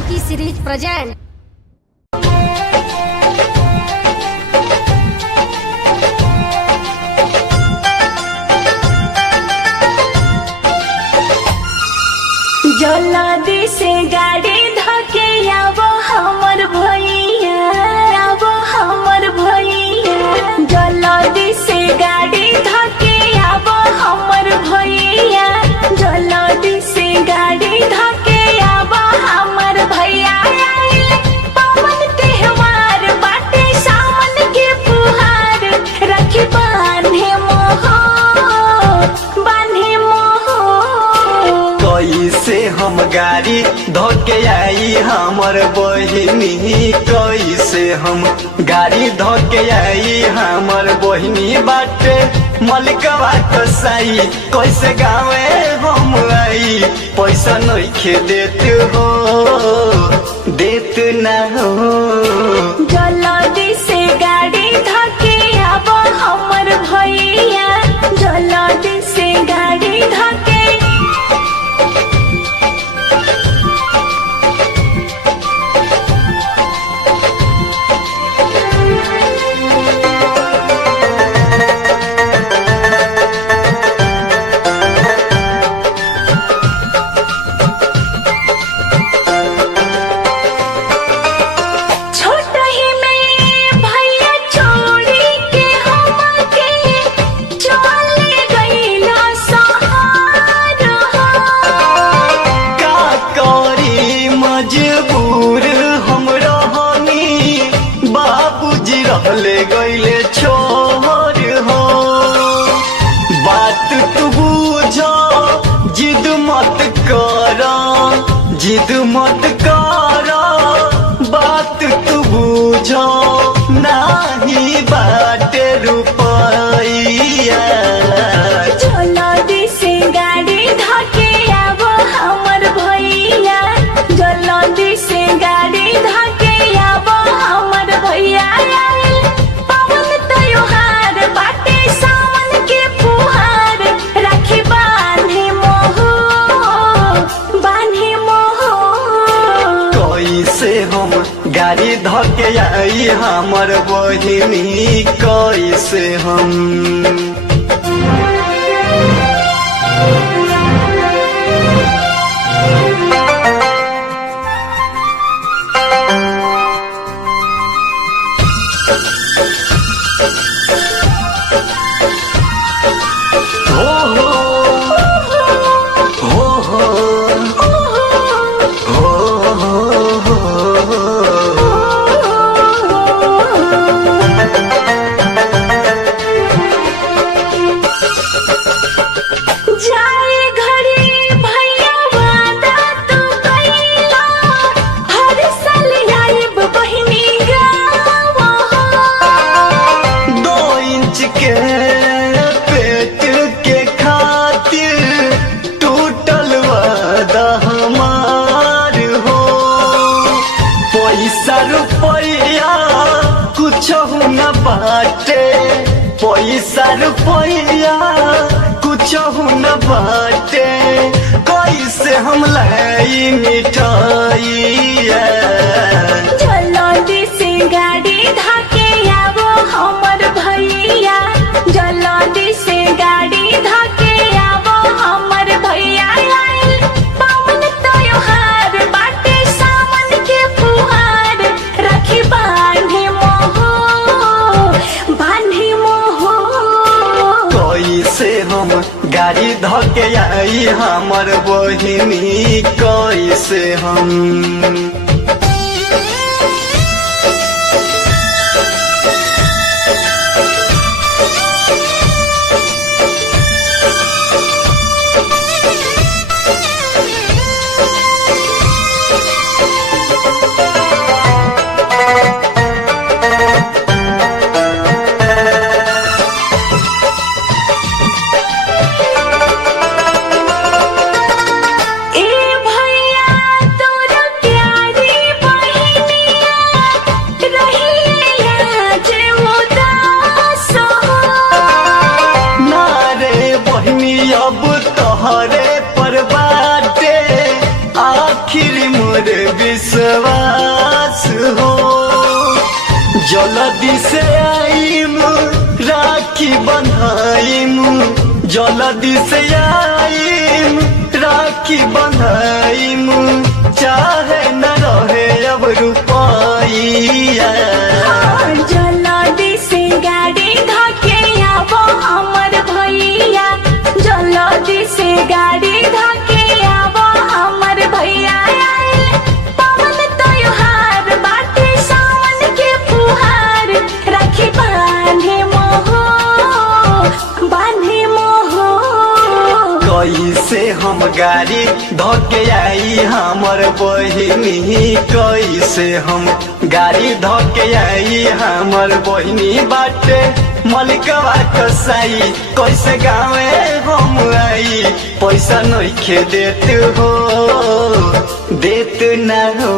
Janaki series present. जल्दी से गाड़ी धके आवो हमर भैया, आवो हमर भैया। जल्दी से गाड़ी धके आवो हमर भैया, जल्दी से गाड़ी धके आवो हमर भैया। पवन त्योहार बाटे सावन के फुहार, रखी बांधे मोह, बांधे मोह। कैसे हम गाड़ी धोके आई हमर बहिनी, कैसे हम गाड़ी धोके आई हमर बहिनी बाटे मलिकवा कसाई। कैसे गावे हम आई, पैसा नइखे देत हो, देत ना हो। जल्दी से गाड़ी धके आवो हमर भैया, जल्दी से गाड़ी धके। ले गईले छोर हो, बात तू बुझो, जिद मत करो, जिद मत करो, बात तू बुझो, नाही बाटे रुपैया। जल्दी से गाड़ी धके आवो हमर भैया, जल्दी से गाड़ी धके आवो हमर भैया। गाड़ी धके आई हमर बहिनी, कैसे हम बाटे, पैसा रुपया कुछ न बाटे। कैसे हम लाई मिठाइया। जल्दी से गाड़ी धके आवो हमर भैया, जल्दी से गाड़ी धके आवो हमर भैया। पवन त्योहार बाटे सावन के फुहार, रखी बांधे मोह, बांधे मोह। कैसे हम गाड़ी धके आई हमर बहिनी, कैसे हम भैया तोरा प्यार जल्दी से आईम राखी बंधाईम जल्दी से आईम राखी बंधाईम चाहे न रहे अब रुपया जल्दी से गाड़ी धके आवो हमर भैया जल्दी से गाड़ी धके आवो हमर भैया आइल पवन त्योहार बाटे सावन के फुहार राखी बांधे मोहो कैसे हम गाड़ी धके आई हमर बहिनी कैसे हम गाड़ी धके आई हमर बहिनी बाटे मलिकवा कसाई कैसे गावे हम आई पैसा नइखे देत हो देत ना हो